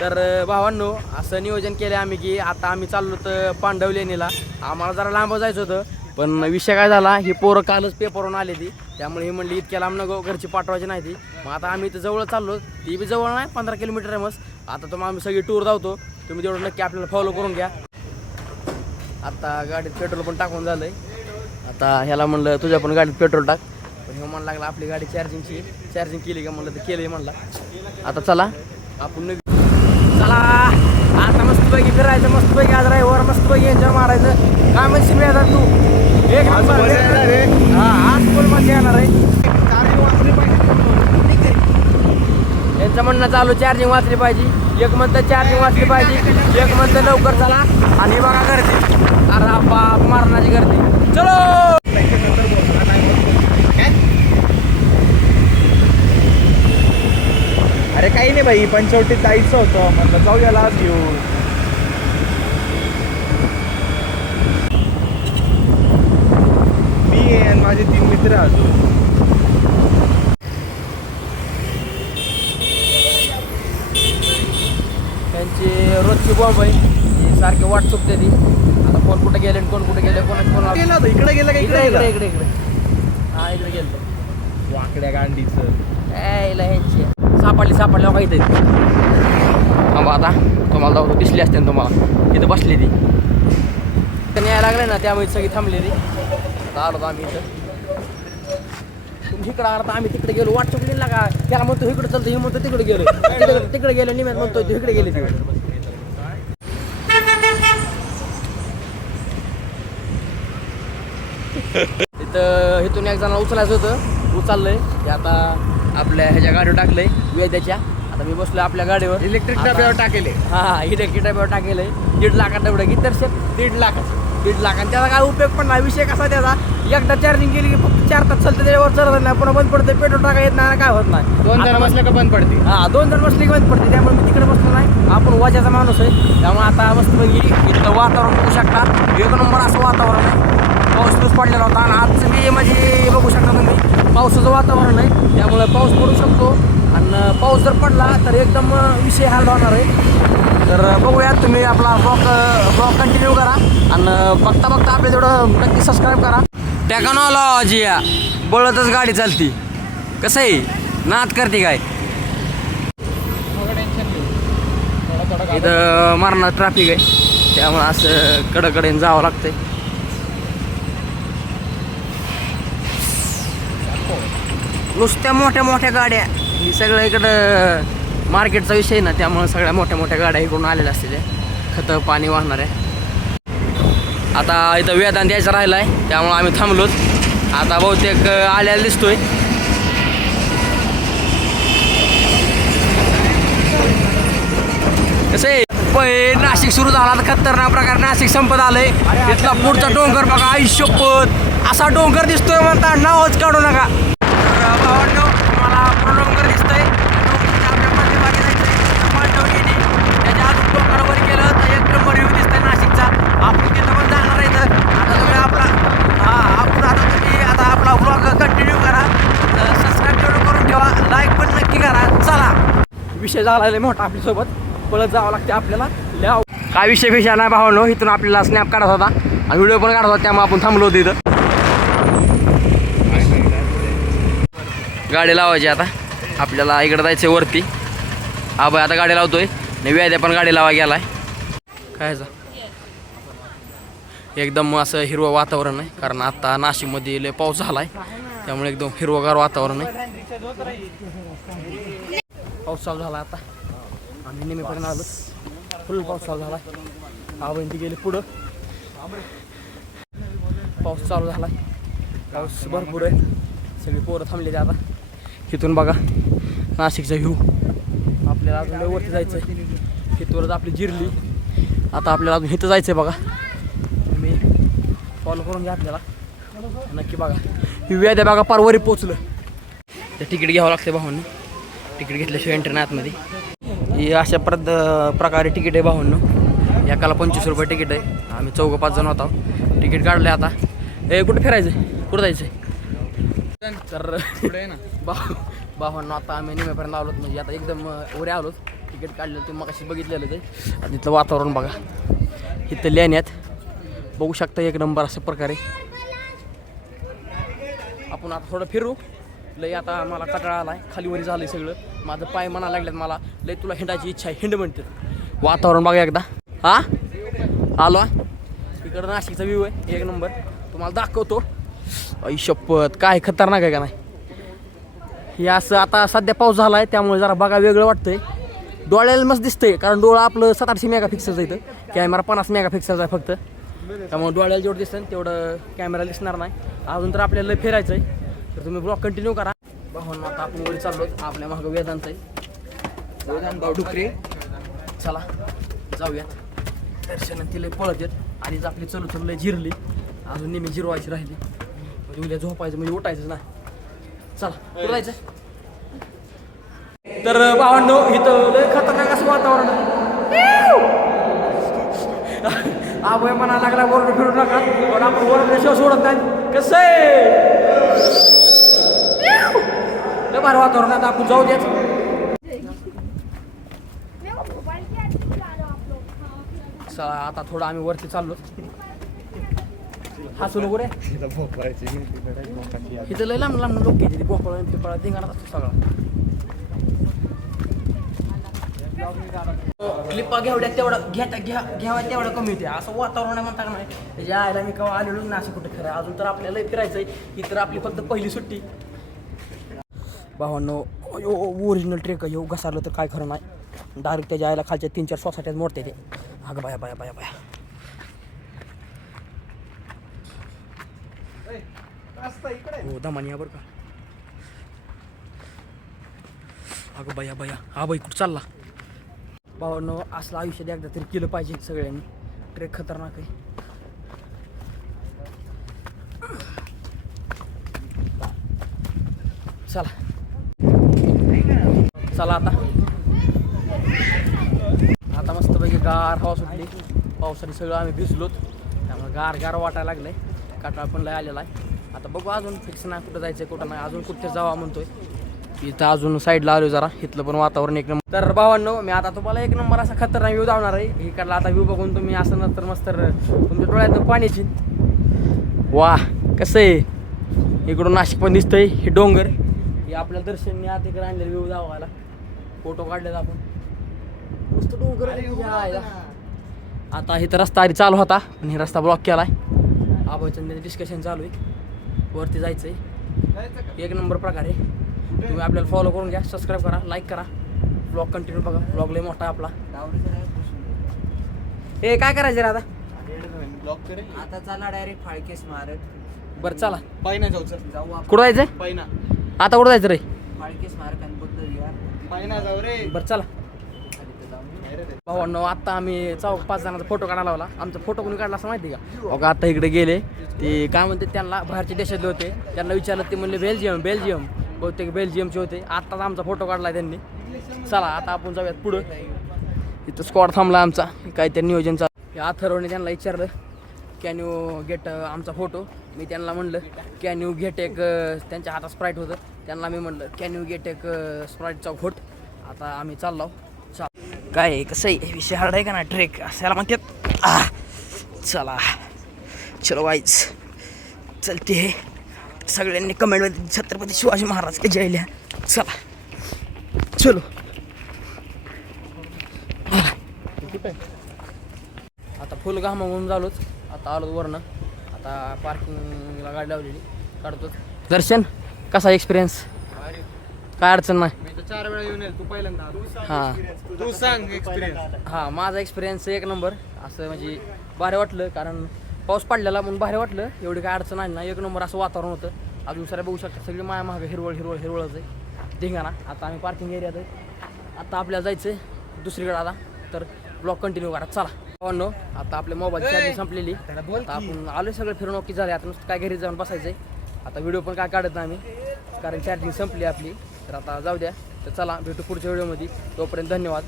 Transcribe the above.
तर भावांनो असं नियोजन केलं आम्ही की आता आम्ही चाललो तर पांडव लेणीला. आम्हाला जरा लांब जायचं होतं पण विषय काय झाला ही पोरं कालच पेपरवरून आली ती त्यामुळे ही म्हणली इतक्या लांब नको घरची पाठवायची नाही ती. मग आता आम्ही इथं जवळ चाललो ती बी जवळ नाही पंधरा किलोमीटर आहे मस आता तुम्ही आम्ही सगळी टूर धावतो तुम्ही तेवढं नक्की आपल्याला फॉलो करून घ्या. आता गाडीत पेट्रोल पण टाकून झालंय. आता ह्याला म्हणलं तुझ्या पण गाडीत पेट्रोल टाक. पण हे म्हणू लागला आपली गाडी चार्जिंगची चार्जिंग केली का म्हणलं तर केली म्हणला. आता चला आपण नवी चला आता मस्तपैकी फिरायचं मस्तपैकी आज वर मस्तपैकी एन्जॉय मारायचं काय म्हणशील मी आता तू एक नंबर. हा आज फुल मजा येणार आहे यांचं म्हणणं चालू चार्जिंग वाचली पाहिजे एक म्हणतं चार्जिंग वाचली पाहिजे एक म्हणतं लवकर चला आणि हे बघा गर्दी अरे बाप मारणाची गर्दी चलो अरे काही नाही भाई पंचवटीत जायचं होतं. म्हणलं जाऊया लाच घेऊन. मी आणि माझे तीन मित्र अजून त्यांची रोजची बॉम्ब आहे. सारखी वाट चुकते ती आता कोण कुठे गेले आणि कोण कुठे गेले कोण कोण गेला होता, इकडे गेला का इकडे इकडे इकडे गेला? इकडे इकडे हा इकडे गेलो वाकड्या गांडीचं. यायला ह्यांची सापडली सापडली हो काहीतरी थांबा आता. तुम्हाला जाऊ दिसली असते ना तुम्हाला. इथं बसली ती. यायला लागले ना त्यामुळे सगळी थांबलेली आता आलो आम्ही इथं. इकडं आला तर आम्ही तिकडे गेलो. वाट चुकली ना का? त्याला म्हणतो इकडे चालतो हे म्हणतो तिकडे गेलो. तिकडे तिकडे गेलो निम्यात म्हणतो इकडे गेली तिकडे इथं इथून एक जणाला उचलायचं होतं. उचललंय. ते आता आपल्या ह्याच्या गाडीवर टाकलंय वेद्याच्या. आता मी बसलोय आपल्या गाडीवर. इलेक्ट्रिक डब्यावर टाकेले हा हा इलेक्ट्रिक डब्यावर टाकेलंय. दीड लाखात एवढं किती तर? दीड लाखाचं दीड लाख. आणि त्याचा काय उपयोग पण नाही. विषय कसा त्याचा? एकदा चार्जिंग केली की फक्त चार तास चालतं त्याच्यावर चालत नाही. पुन्हा बंद पडते पेट्रोल टाका येत नाही काय होत नाही. दोन जण बसल्या का बंद पडते? हा दोन जण बसले की बंद पडते. त्यामुळे मी तिकडे बसलो नाही. आपण वाजाचा माणूस आहे. त्यामुळे आता मस्त इथलं वातावरण बघू शकता. एक नंबर असं वातावरण आहे. पाऊस पाऊस पडलेला होता आणि आज मी म्हणजे बघू शकता तुम्ही पावसाचं वातावरण आहे. त्यामुळे पाऊस पडू शकतो. आणि पाऊस जर पडला तर एकदम विषय हाल होणार आहे. तर बघूया तुम्ही आपला ब्लॉग ब्लॉग कंटिन्यू करा. आणि बघता बघता आपल्या तेवढं नक्की सबस्क्राईब करा. टेक्नॉलॉजी बोलतच बळतच गाडी चालती. कसं आहे? नात करते काय? इथं मारणार ट्रॅफिक आहे. त्यामुळे असं कडकडेने जावं लागतंय. नुसत्या मोठ्या मोठ्या गाड्या. ही सगळं इकडं मार्केटचा विषय आहे ना त्यामुळं सगळ्या मोठ्या मोठ्या गाड्या इकडून आलेल्या असतील. खतं पाणी वाहणार आहे आता इथं वेदांत द्यायचं राहिला आहे त्यामुळं आम्ही थांबलोच. आता बहुतेक आलेला दिसतोय. कसं आहे? पै नाशिक सुरू झाला तर खतरनाक प्रकार नाशिक संपत आलंय. इथला पुढचा डोंगर बघा आयुष्यपत. असा डोंगर दिसतोय म्हणता नावच काढू नका तर भावांनो, तुम्हाला पुढं डोंगर दिसतोय. डोंगराच्या आपल्या पाठीमागे जायचंय. पांडवगिरी. त्याच्या अजून डोंगरावर गेलं तर एक नंबर व्ह्यू दिसतोय नाशिकचा. आपण तिथं पण जाणार आहे तर आता तुम्ही आपला हा आपण आता तुम्ही आता आपला ब्लॉग कंटिन्यू करा. सबस्क्राईब तेवढं करून ठेवा. लाईक पण नक्की करा. चला. विषय झाला मोठा आपल्यासोबत. पळत जावं लागते आपल्याला. ल्याव काय विषय विषय नाही भावानो? इथून आपल्याला स्नॅप काढत होता. आणि व्हिडिओ पण काढत होता त्यामुळे आपण थांबलो होतो इथं. गाडी लावायची आता. आपल्याला इकडं जायचं आहे वरती. हा बाय आता गाडी लावतोय. आणि व्याद्या पण गाडी लावा गेलाय. काय एकदम असं हिरवं वातावरण आहे कारण आता नाशिकमध्ये लय पाऊस झालाय. त्यामुळे एकदम हिरवगार वातावरण आहे. पाऊस चालू झाला आता. आम्ही नेहमीपर्यंत आलो. फुल पाऊस चालू झाला आवंती गेली गेले पुढं. पाऊस चालू झाला पाऊस भरपूर आहे. सगळी पोरं थांबलेली आता. इथून बघा. नाशिकचा व्ह्यू आपल्याला अजून वरती जायचं आहे इथवरच आपली जिरली. आता आपल्याला अजून इथं जायचं आहे बघा. तुम्ही फॉलो करून घ्या आपल्याला. नक्की बघा. ही व्याद्या बघा पार वरी पोचलं ते तिकीट घ्यावं लागते भावांनी तिकीट घेतल्याशिवाय एंट्री नाही आतमध्ये. ही अशा प्रद प्रकारे तिकीट आहे भावांनो एकाला पंचवीस रुपये तिकीट आहे. आम्ही चौघं पाच जण होतो. तिकीट काढलं आता. ए कुठं फिरायचं कुठं जायचं तर पुढे ना. भाऊ भावांनो आता आम्ही निम्यापर्यंत आलोत. म्हणजे आता एकदम अं, आलोत. तिकीट काढलेलं ते मग बघितलेलं ते. आणि तिथलं वातावरण बघा. इथं लेण्यात बघू शकता एक नंबर अशा प्रकारे. आपण आता थोडं फिरू. लय आता मला कटाळा आहे खाली वरी आहे सगळं. माझं पाय म्हणायला लागल्यात मला. लय तुला हिंडायची इच्छा आहे. हिंड म्हणते वातावरण बघा एकदा. हा? आलो इकडं नाशिकचा व्ह्यू आहे. एक नंबर. तुम्हाला दाखवतो. शपथ. काय खतरनाक आहे का नाही? हे असं आता सध्या पाऊस झाला आहे त्यामुळे जरा बघा वेगळं वाटतंय. डोळ्याला मस्त दिसतंय कारण डोळा आपलं सात आठशे मेगा पिक्सलचं इथं. कॅमेरा पन्नास मेगा पिक्सलचा आहे फक्त. त्यामुळे डोळ्याला जेवढं दिसतं तेवढं कॅमेरा दिसणार नाही. अजून तर आपल्याला फिरायचं आहे. तर तुम्ही ब्लॉग कंटिन्यू करा. भावना आता आपण वर चाललो आपल्या मागं वेदांत आहे. वेदांत भाऊ डुकरे चला जाऊयात. दर्शन तिला पळत येत आधीच आपली चलू चलू लय जिरली अजून नेहमी जिरवायची राहिली. म्हणजे उद्या झोपायचं म्हणजे उठायचंच नाही चला जायचं. तर भावांनो इथं लय खतरनाक असं वातावरण आबोय म्हणा लागला वर फिरू नका. पण आपण वर शिव सोडत नाही. कसं आहे? लय भारी वातावरण आता आपण जाऊ द्याच चला आता थोडं आम्ही वरती चाललो. हसू नको रे इथं लय लांब लांब लोक येते भोपळा पिपळा धिंगाणा असतो सगळा क्लिपा घेवड्या तेवढं घेता घ्या घ्यावा तेवढं कमी होते असं वातावरण आहे म्हणता नाही त्याच्या आयला मी केव्हा आलेलो ना असं कुठं खरं अजून तर आपल्याला फिरायचंय ही तर आपली फक्त पहिली सुट्टी भावांनो यो ओरिजिनल ट्रेक येऊ घसारलं तर काय खरं नाही डायरेक्ट त्याच्या आईला खालच्या तीन चार सोसायट्यात मोडते ते अगं बाया बाया बाया बाया हो दमानी या बरं का. अगं बया बया हा बाई कुठं चालला? भावांनो असलं आयुष्यात एकदा तरी केलं पाहिजे सगळ्यांनी. ट्रेक खतरनाक आहे. चला. चला आता. आता मस्तपैकी गार हवा सुटली. पावसाने सगळं आम्ही भिजलोत. त्यामुळे गार गार वाटायला लागलंय. काटाळ पण लय आलेला आहे. आता बघू अजून फिक्स नाही कुठं जायचं कुठं नाही. अजून कुठे जावा म्हणतोय. इथं अजून साईडला आलो जरा. इथलं पण वातावरण एक नंबर. तर भावांनो मी आता तुम्हाला एक नंबर असा खतरनाक व्ह्यू दावणार आहे. इकडला आता व्ह्यू बघून तुम्ही असं नंतर मस्त तुमच्या डोळ्यात पाण्याची वा कसं आहे? इकडून नाशिक पण दिसतंय हे डोंगर. हे आपल्या दर्शनने आता इकडे आणलेलं व्ह्यू दावायला फोटो काढलेत आपण. मस्त डोंगर आहे. आता इथं रस्ता आधी चालू होता पण हे रस्ता ब्लॉक केलाय. आबाचं डिस्कशन चालू आहे. वरती जायचंय. एक नंबर प्रकारे तुम्ही आपल्याला फॉलो करून घ्या सबस्क्राईब करा लाईक करा. ब्लॉग कंटिन्यू बघा. ब्लॉग लय मोठा आहे. आपला ए काय करायचं रे आता? आता चला डायरेक्ट फाळके स्मारक बरं चला. पायना जाऊ चल. जाऊ आपण. कुठं जायचं पायना. आता कुठं जायचं रे? फाळके स्मारक आणि बुद्ध विहार पायना जाऊ रे. बरं चला. भावांनो आता आम्ही चौक पाच जणांचा फोटो काढायला लावला. आमचा फोटो कोणी काढला असं माहिती का? अगं आता इकडे गेले. ते काय म्हणते त्यांना बाहेरच्या देशातले होते. त्यांना विचारलं ते म्हणले बेल्जियम बेल्जियम. बहुतेक बेल्जियमचे होते. आत्ताच आमचा फोटो काढला त्यांनी. चला आता आपण जाऊयात पुढं. इथं स्क्वॉड थांबला आमचा. काय त्या नियोजनचा अथर्वने त्यांना विचारलं कॅन यू गेट आमचा फोटो मी त्यांना म्हणलं कॅन यू गेट एक त्यांच्या हातात स्प्राईट होतं. त्यांना मी म्हणलं कॅन यू गेट एक स्प्राईटचा फोट आता आम्ही चाललो काय आहे, कसं आहे? विषय हार्ड आहे का ना ट्रेक असायला म्हणतात. चला. चलो वाईज चलते. हे सगळ्यांनी कमेंटमध्ये छत्रपती शिवाजी महाराज के जय लिहा. चला. चलो. आता फुल घामावून झालोच. आता आलो वरनं. आता पार्किंगला गाडी लावलेली. काढतो दर्शन कसा एक्सपिरियन्स काय अडचण नाही. मी तर चार वेळा येऊन येईल तू पहिल्यांदा हां. तू सांग एक्सपिरियन्स हा माझा एक्सपिरियन्स एक नंबर असं म्हणजे भारी वाटलं कारण पाऊस पडलेला म्हणून भारी वाटलं. एवढी काय अडचण आली ना एक नंबर असं वातावरण होतं. अजून साऱ्या बघू शकता सगळी माया मागं हिरवळ हिरवळ हिरवळच आहे धिंगाणा. आता आम्ही पार्किंग एरियात आहे आता आपल्याला जायचं आहे दुसरीकडे आता. तर ब्लॉग कंटिन्यू करा. चला. भावांनो आता आपल्या मोबाईल चार्जिंग संपलेली. आता आपण आलो सगळं फिरून ओके झाले. आता नुसतं काय घरी जाऊन बसायचंय. आता व्हिडिओ पण काय काढत नाही आम्ही. कारण चार्जिंग संपली आपली. तर आता जाऊ द्या. तर चला भेटू पुढच्या व्हिडिओमध्ये. तोपर्यंत धन्यवाद.